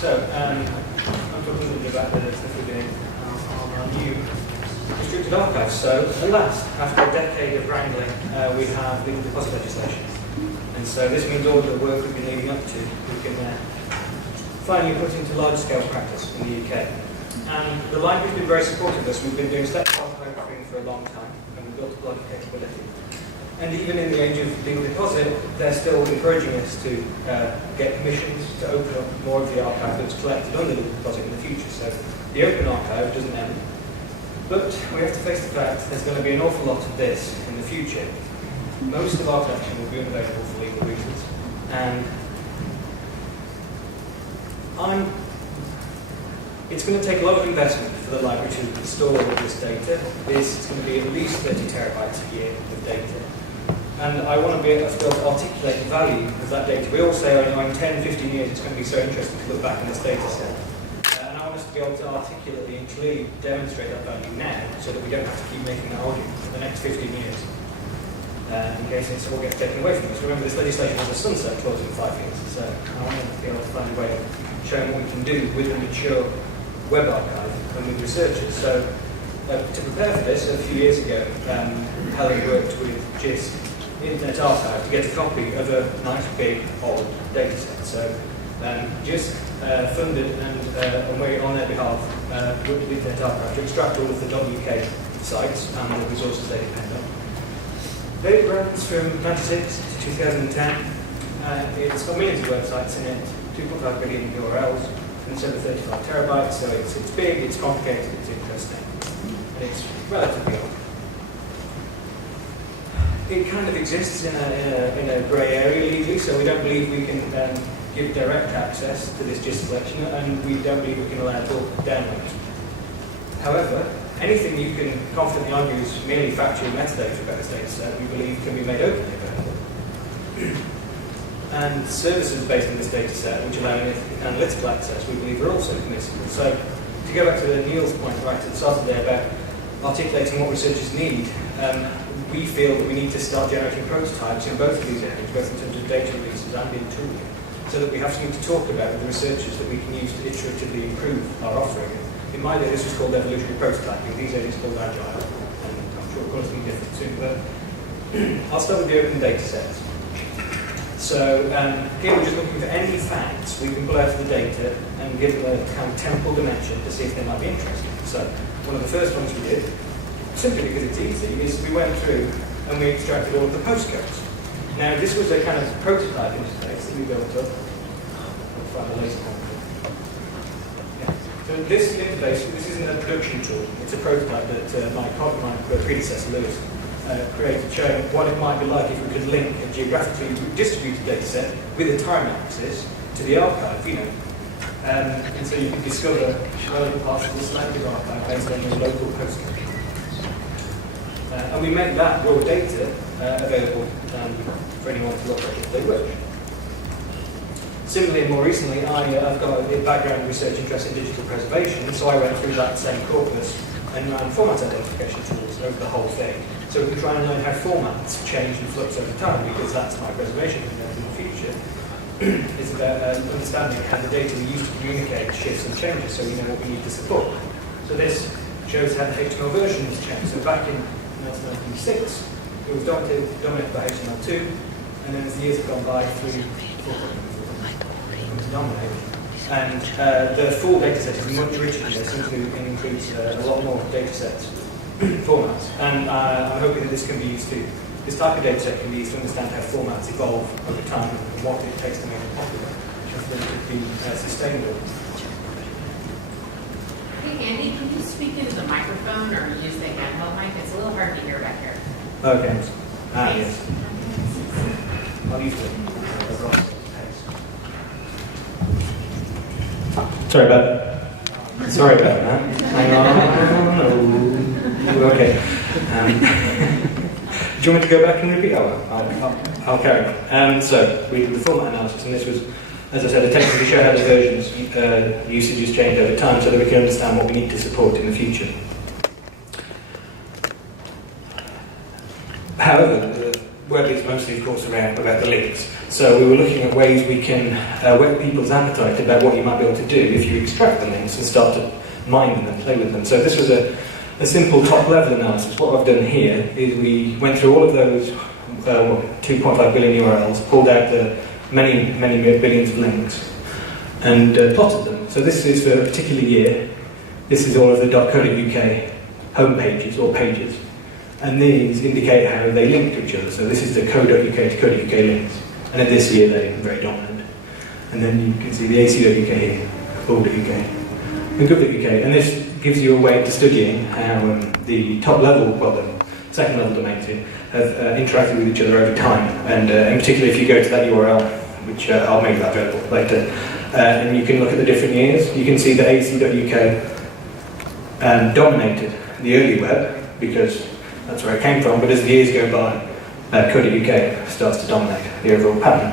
So, I'm talking a little bit about the stuff we're doing on our new restricted archives. So, at last, after a decade of wrangling, we have legal deposit legislation. And so this means all the work we've been leading up to, we can finally put into large-scale practice in the UK. And the library's been very supportive of us. We've been doing step-by-step archiving for a long time, and we've built a lot of capability. And even in the age of legal deposit, they're still encouraging us to get permissions to open up more of the archive that's collected under legal deposit in the future. So the open archive doesn't end. But we have to face the fact there's going to be an awful lot of this in the future. Most of our collection will be unavailable for legal reasons. And it's going to take a lot of investment for the library to store all of this data. It's going to be at least 30 terabytes a year of data. And I want to be able to articulate the value of that data. We all say, oh, in 10, 15 years, it's going to be so interesting to look back in this data set. And I want us to be able to articulately and clearly demonstrate that value now, so that we don't have to keep making that argument for the next 15 years, in case it all gets taken away from us. Remember, this legislation has a sunset clause in 5 years, so I want to be able to find a way of showing what we can do with a mature web archive and with researchers. So, to prepare for this, a few years ago, Helen worked with GIST Internet Archive to get a copy of a nice big old data set. So GIST funded and we're on their behalf worked with Internet Archive to extract all of the .uk sites and the resources they depend on. It runs from 96 to 2010. It's got millions of websites in it, 2.5 billion URLs, and it's over 35 terabytes, so it's big, it's complicated, it's interesting, and it's relatively old. It kind of exists in a grey area legally, so we don't believe we can give direct access to this GIST collection, and we don't believe we can allow bulk downloads. However, anything you can confidently argue is merely factual metadata about this data set, we believe can be made openly available. And services based on this data set, which allow analytical access, we believe are also permissible. So, to go back to Neil's point right at the start of the day about articulating what researchers need, we feel that we need to start generating prototypes in both of these areas, both in terms of data releases and in tooling, so that we have something to talk about with the researchers that we can use to iteratively improve our offering. In my day, this was called evolutionary prototyping. These days, it's called agile, and I'm sure we'll call it something different soon. But I'll start with the open data sets. So here we're just looking for any facts we can pull out of the data and give them a kind of temporal dimension to see if they might be interesting. So one of the first ones we did, simply because it's easy, is we went through and we extracted all of the postcodes. Now this was a kind of prototype interface that we built up. I'll find the laser pointer. Yeah. So this interface, this isn't a production tool, it's a prototype that my predecessor Lewis created, showing what it might be like if we could link a geographically distributed data set with a time axis to the archive, and so you can discover relevant parts of the selected archive based on your local postcode. And we made that raw data available for anyone to look at if they wish. Similarly, more recently, I've got a background in research interest in digital preservation, so I went through that same corpus and ran format identification tools over the whole thing. So we can try and learn how formats change and flux over time, because that's my preservation concerns in the future. It's about understanding how the data we use to communicate shifts and changes, so we know what we need to support. So this shows how the HTML version has changed. So back in 1996, it was dominated by HTML2, and then as the years have gone by, 3, 4, to dominate. And the full data set is much richer than this, includes a lot more data sets formats. And I'm hoping that this can be used to, this type of data set can be used to understand how formats evolve over time and what it takes to make them popular, and for them to be sustainable. Hey Andy, can you speak into the microphone or use the handheld mic? It's a little hard to hear back here. Okay. Yes. I'll use it. Sorry about that. Hang on. Okay. Do you want me to go back and repeat? I'll carry on. So we did the format analysis, and this was, as I said, attempting to show how the versions usages change over time, so that we can understand what we need to support in the future. However, web is mostly, of course, about the links. So we were looking at ways we can whet people's appetite about what you might be able to do if you extract the links and start to mine them and play with them. So this was a simple top-level analysis. What I've done here is we went through all of those 2.5 billion URLs, pulled out the many billions of links, and plotted them. So this is for a particular year. This is all of the .co.uk home pages or pages. And these indicate how they link to each other. So this is the co.uk to co.uk links. And in this year, they're very dominant. And then you can see the ac.uk here, all.uk, and gov.uk. And this gives you a way to studying how the top level, well, the second level domains here, have interacted with each other over time. And in particular, if you go to that URL, which I'll make that available later, and you can look at the different years, you can see that ac.uk dominated the early web, because that's where it came from, but as the years go by, co.uk starts to dominate the overall pattern.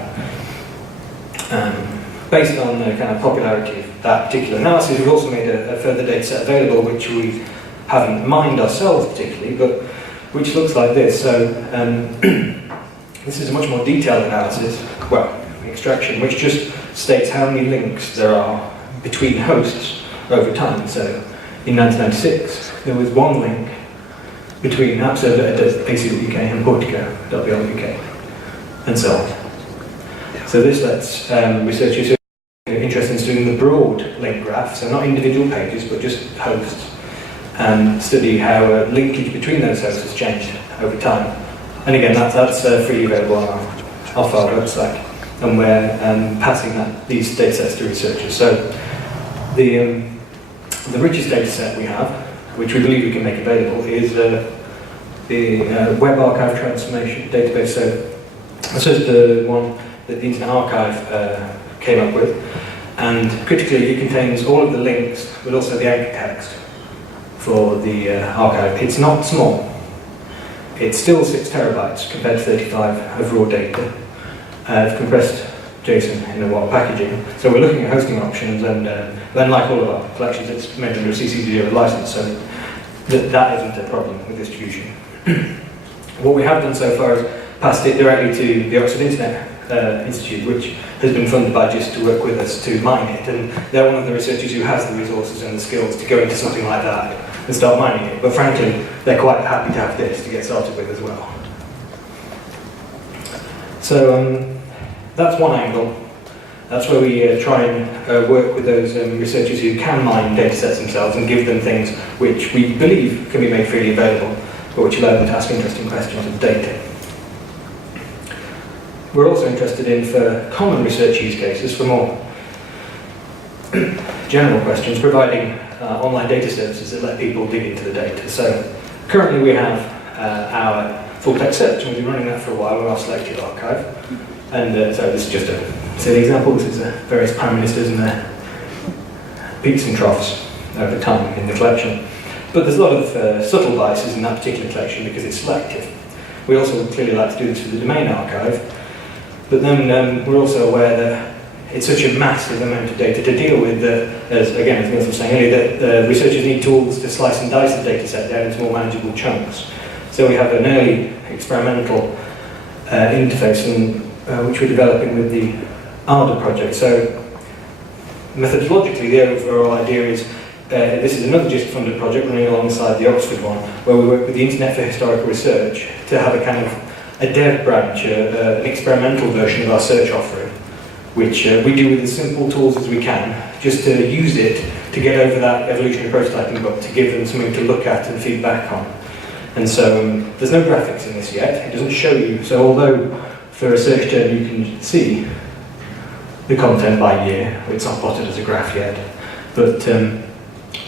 Based on the kind of popularity of that particular analysis, we've also made a further data set available, which we haven't mined ourselves particularly, but which looks like this. So this is a much more detailed analysis, well, extraction, which just states how many links there are between hosts over time. So in 1996, there was one link between appserver.ac.uk and portico.bl.uk, and so on. So this lets researchers who are interested in studying the broad link graph, so not individual pages, but just hosts, study how linkage between those hosts has changed over time. And again, that's freely available on our website, and we're passing these data sets to researchers. So the richest data set we have, which we believe we can make available, is the Web Archive Transformation database. So this is the one that the Internet Archive came up with, and critically it contains all of the links, but also the anchor text for the archive. It's not small. It's still 6 terabytes compared to 35 of raw data. It's compressed JSON in a WAP packaging. So we're looking at hosting options, and unlike all of our collections, it's made under a CC0 license, so that isn't a problem with distribution. What we have done so far is passed it directly to the Oxford Internet Institute, which has been funded by GIST to work with us to mine it, and they're one of the researchers who has the resources and the skills to go into something like that and start mining it. But frankly, they're quite happy to have this to get started with as well. So that's one angle. That's where we try and work with those researchers who can mine data sets themselves and give them things which we believe can be made freely available, but which allow them to ask interesting questions of data. We're also interested in, for common research use cases, for more general questions, providing online data services that let people dig into the data. So currently we have our full text search, and we've been running that for a while with our selected archive. And so this is just a silly example. This is various prime ministers and their peaks and troughs over time in the collection. But there's a lot of subtle biases in that particular collection because it's selective. We also clearly like to do this for the domain archive, but then we're also aware that it's such a massive amount of data to deal with that, as Niels was saying earlier, that researchers need tools to slice and dice the data set down into more manageable chunks. So we have an early experimental interface which we're developing with the ARDA project. So methodologically, the overall idea is this is another GIST-funded project running alongside the Oxford one, where we work with the Internet for Historical Research to have a kind of a dev branch, an experimental version of our search offering, which we do with as simple tools as we can, just to use it to get over that evolutionary prototyping bug, to give them something to look at and feedback on. And so there's no graphics in this yet. It doesn't show you. So although for a search term you can see the content by year, it's not plotted as a graph yet, but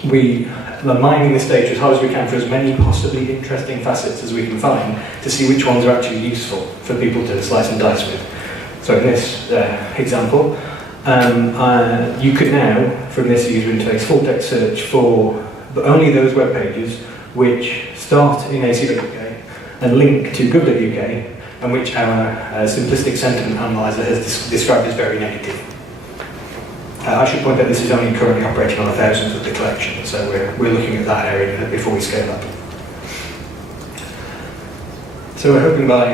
we are mining this data as hard as we can for as many possibly interesting facets as we can find to see which ones are actually useful for people to slice and dice with. So in this example, you could now, from this user interface, full text search for only those web pages which start in ac.uk and link to gov.uk, and which our simplistic sentiment analyzer has described as very negative. I should point out this is only currently operating on 1,000 of the collection, so we're looking at that area before we scale up. So we're hoping by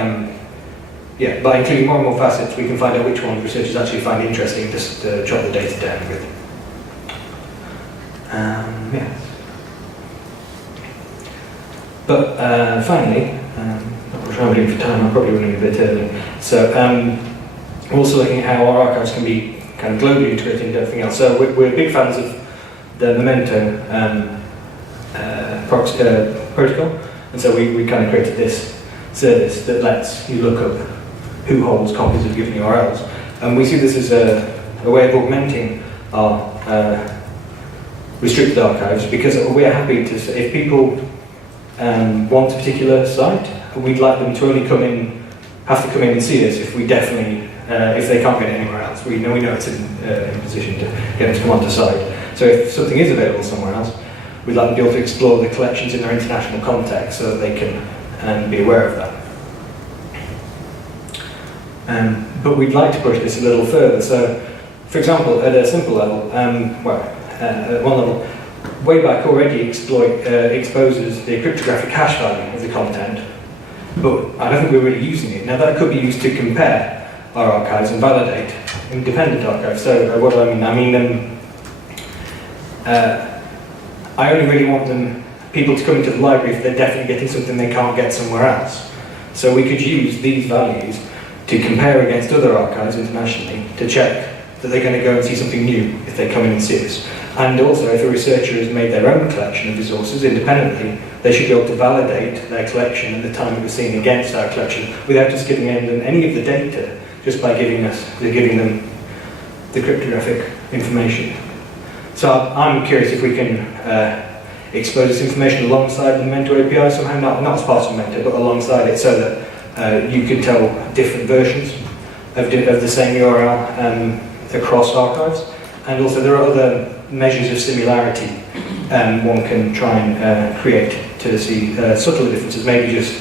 yeah, by including more and more facets, we can find out which ones researchers actually find interesting, just chop the data down with. Yeah. But finally, I'm running for time, I'm probably running a bit early. So we're also looking at how our archives can be kind of globally integrated into everything else. So we're big fans of the Memento protocol, and so we kind of created this service that lets you look up who holds copies of given URLs. And we see this as a way of augmenting our restricted archives, because we're happy to, if people want a particular site, we'd like them to only have to come in and see us if we definitely, if they can't get it anywhere else. We know it's in a position to get them to come onto site. So if something is available somewhere else, we'd like them to be able to explore the collections in their international context so that they can be aware of that. But we'd like to push this a little further. So, for example, at a simple level, at one level, Wayback already exposes the cryptographic hash value of the content, but I don't think we're really using it. Now that could be used to compare our archives and validate independent archives. So what do I mean? I mean, I only really want people to come into the library if they're definitely getting something they can't get somewhere else. So we could use these values to compare against other archives internationally to check that they're going to go and see something new if they come in and see us. And also, if a researcher has made their own collection of resources independently, they should be able to validate their collection at the time it was seen against our collection without us giving them any of the data, just by giving them the cryptographic information. So I'm curious if we can expose this information alongside the Memento API somehow, not as part of Memento, but alongside it, so that you can tell different versions of the same URL across archives. And also there are other measures of similarity one can try and create to see subtle differences, maybe just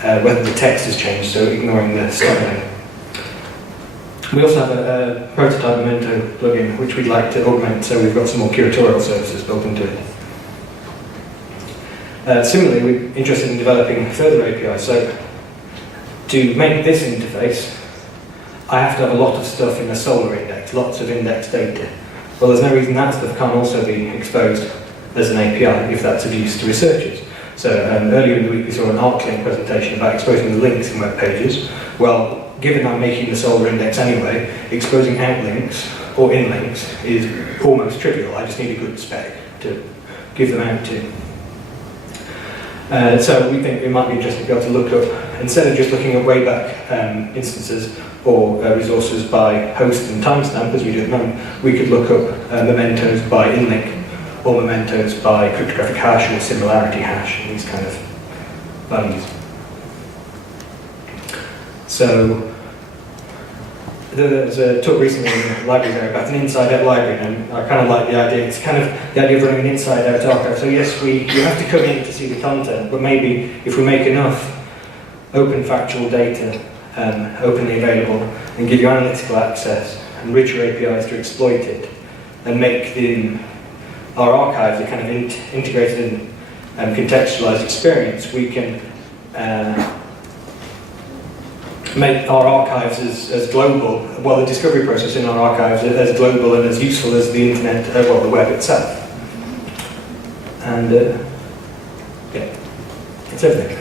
whether the text has changed, so ignoring the styling. We also have a prototype Memento plugin which we'd like to augment, so we've got some more curatorial services built into it. Similarly, we're interested in developing further APIs. So to make this interface, I have to have a lot of stuff in the Solr index, lots of index data. Well, there's no reason that stuff can't also be exposed as an API if that's of use to researchers. So earlier in the week we saw an ArcLink presentation about exposing the links in web pages. Well, given I'm making the Solr index anyway, exposing outlinks or inlinks is almost trivial. I just need a good spec to give them out to. So we think it might be interesting to be able to look up, instead of just looking at Wayback instances or resources by host and timestamp, as we do at the moment, we could look up mementos by inlink or mementos by cryptographic hash or similarity hash, and these kind of values. So there's a talk recently in the library there about an inside-out library, and I kind of like the idea. It's kind of the idea of running an inside-out archive. So yes, you have to come in to see the content, but maybe if we make enough open factual data openly available and give you analytical access and richer APIs to exploit it, and make our archives a kind of integrated and contextualized experience, we can make our archives as global, well, the discovery process in our archives as global and as useful as the internet, the web itself. And yeah, that's everything.